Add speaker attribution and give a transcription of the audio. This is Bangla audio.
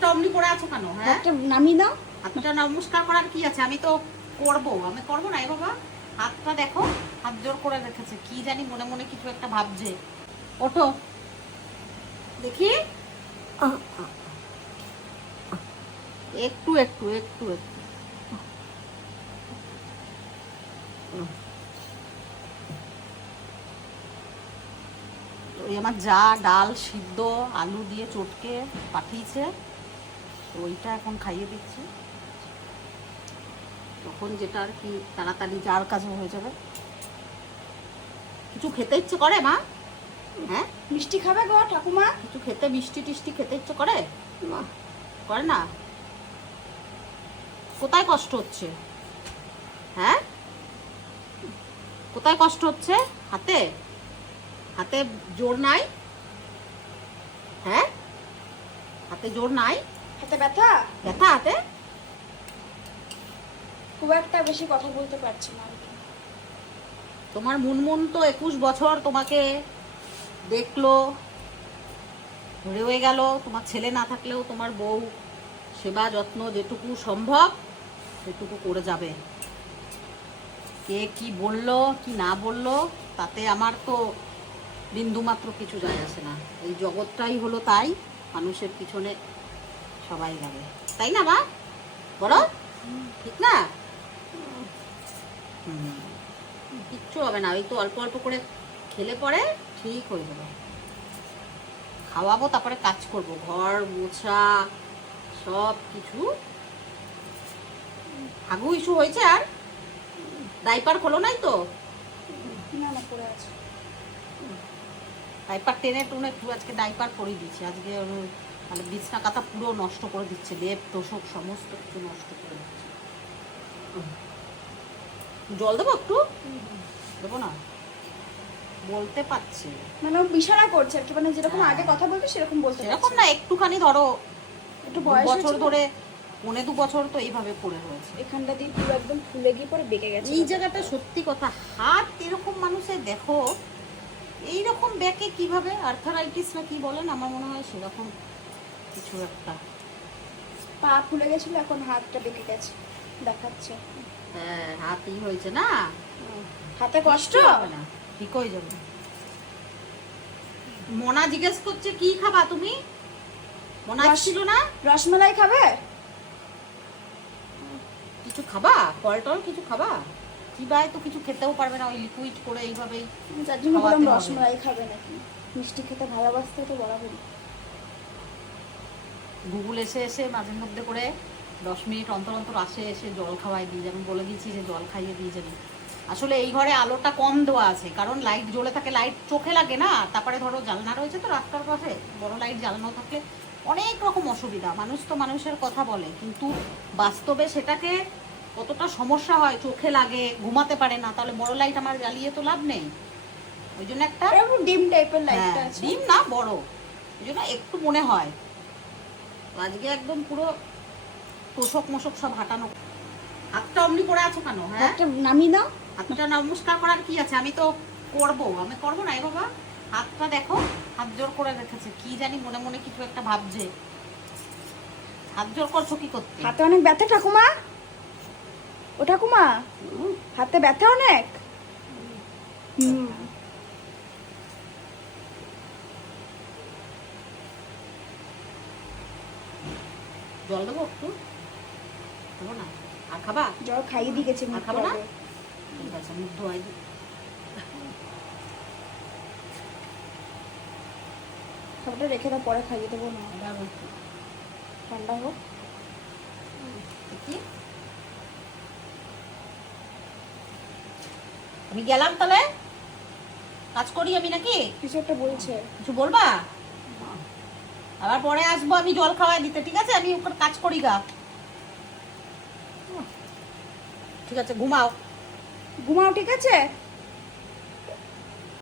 Speaker 1: হাতটা অমনি করে আছো কেন হ্যাঁ?
Speaker 2: দাও।
Speaker 1: হাতটা নমস্কার করার কি আছে? আমি তো করব। আমি করব না বাবা। হাতটা দেখো হাত জোর করে রেখেছে। কি জানি মনে মনে কিছু একটা ভাবছে। ওঠো। দেখি। একটু একটু একটু একটু। ওই আমার যা ডাল সিদ্ধ আলু দিয়ে চটকে পাঠিয়েছে। ওইটা এখন খাইয়ে দিচ্ছি। তখন যেটা আর কি তাড়াতাড়ি যার কাজও হয়ে যাবে। কিছু খেতে ইচ্ছে করে মা? হ্যাঁ?
Speaker 2: মিষ্টি খাবে গো ঠাকুমা।
Speaker 1: কিছু খেতে মিষ্টি টিষ্টি খেতে ইচ্ছে করে? করে না? কোথায় কষ্ট হচ্ছে? হ্যাঁ? কোথায় কষ্ট হচ্ছে? হাতে? হাতে জোর নাই? হ্যাঁ? হাতে জোর নাই?
Speaker 2: হাতে ব্যথা?
Speaker 1: ব্যথা হাতে
Speaker 2: খুব একটা বেশি কথা বলতে পারছি না।
Speaker 1: তোমার মুনমুন তো একুশ বছর তোমাকে দেখল রয়ে গেল তোমার ছেলে না থাকলেও তোমার বউ সেবা যত্ন যেটুকু সম্ভব সেটুকু করে যাবে। কে কি বলল কি না বলল তাতে আমার তো বিন্দুমাত্র কিছু যায় আসে না। এই জগৎটাই হলো তাই মানুষের পিছনে সবাই লাগে তাই না মা? বলো? ঠিক না? হুম। কিচ্ছু হবে না ওই তো অল্প অল্প করে খেলে পরে ঠিক হয়ে যাবে। খাওয়াবো তারপরে কাজ করব। ঘর মোছা সব কিছু হাগু ইস্যু হয়েছে আর? ডাইপার খোলো নাই তো? ডাইপার টেনে টুনে একটু আজকে ডাইপার পরিয়ে দিচ্ছি আজকে মানে বিছনা কাতা পুরো নষ্ট করে দিচ্ছে লেপ তোষক সমস্ত কিছু নষ্ট করে দিচ্ছে। জল দেবো একটু? দেবো না? বলতে পারছি
Speaker 2: মানে ও বিছানা করছে আর কি মানে যেরকম
Speaker 1: হ্যাঁ।
Speaker 2: আগে কথা বলতো সেরকম বলতে
Speaker 1: সেরকম
Speaker 2: পারছে
Speaker 1: না একটুখানি ধরো
Speaker 2: একটু
Speaker 1: দু
Speaker 2: বয়স
Speaker 1: বছর ধরে পৌনে দু বছর তো এইভাবে পড়ে রয়েছে।
Speaker 2: এখানটা দিয়ে পুরো একদম ফুলে গিয়ে পরে বেঁকে গেছে।
Speaker 1: এই জায়গাটা সত্যি কথা হাত এরকম মানুষের দেখো এইরকম ব্যাকে কীভাবে আর্থারাইটিস না কি বলেন আমার মনে হয় সেরকম কিছু একটা।
Speaker 2: পা ফুলে গেছিল এখন হাতটা বেঁকে গেছে। দেখাচ্ছে।
Speaker 1: হ্যাঁ হাতই হয়েছে না?
Speaker 2: হাতে কষ্ট?
Speaker 1: হবে না ঠিক হয়ে যাবে। মনা জিজ্ঞেস করছে কি খাবা তুমি? মনা ছিল না?
Speaker 2: রসমালাই খাবে?
Speaker 1: কিছু খাবা? ফল টল কিছু খাবা? চিবায় তো কিছু খেতেও পারবে না ওই লিকুইড করে এইভাবেই
Speaker 2: যার জন্য রসমালাই খাবে নাকি? মিষ্টি খেতে ভালোবাসতে তো বরাবরই
Speaker 1: গুগল এসে এসে মাঝে মধ্যে করে দশ মিনিট অন্তর অন্তর আসে এসে জল খাওয়াই দিয়ে যেমন বলে দিয়েছি যে জল খাইয়ে দিয়ে যাবি। আসলে এই ঘরে আলোটা কম দেওয়া আছে কারণ লাইট জ্বলে থাকে লাইট চোখে লাগে না। তারপরে ধরো জানলা রয়েছে তো রাস্তার পাশে বড় লাইট জ্বালানো থাকলে অনেক রকম অসুবিধা মানুষ তো মানুষের কথা বলে। কিন্তু বাস্তবে সেটাকে কতটা সমস্যা হয় চোখে লাগে ঘুমাতে পারে না তাহলে বড় লাইট আমার জ্বালিয়ে তো লাভ নেই। ওই জন্য একটা
Speaker 2: ডিম টাইপের লাইটটা
Speaker 1: হ্যাঁ, ডিম না বড়। ওই জন্য একটু মনে হয়। আজকে একদম পুরো তোষক মোষক সব হাঁটানো। হাতটা অমনি করে আছো কেন হ্যাঁ?
Speaker 2: নামি দাও।
Speaker 1: হাতটা নমস্কার করার কি আছে? আমি তো করব। আমি করব না এ বাবা। হাতটা দেখো হাত জোর করে রেখেছে। কি জানি মনে মনে কিছু একটা ভাবছে। হাত জোর করছ কি করতে?
Speaker 2: হাতে অনেক ব্যথা ঠাকুমা। ও ঠাকুমা হাতে ব্যথা অনেক? হুম।
Speaker 1: জল দেবো একটু? দেবো না? আর খাবা?
Speaker 2: জল খাইয়ে দিয়ে গেছে
Speaker 1: আর খাব না? ঠিক আছে মুখ ধোয়াই।
Speaker 2: খাবারটা রেখে দাও পরে খাইয়ে দেবো না। ঠান্ডা হোক।
Speaker 1: আমি গেলাম তাহলে? কাজ করি আমি নাকি?
Speaker 2: কিছু একটা বলছে।
Speaker 1: কিছু বলবা? আবার পরে আসব, আমি জল খাওয়াই দিতে, ঠিক আছে? আমি ওখানে কাজ করি গা। ঠিক আছে, ঘুমাও।
Speaker 2: ঘুমাও, ঠিক আছে?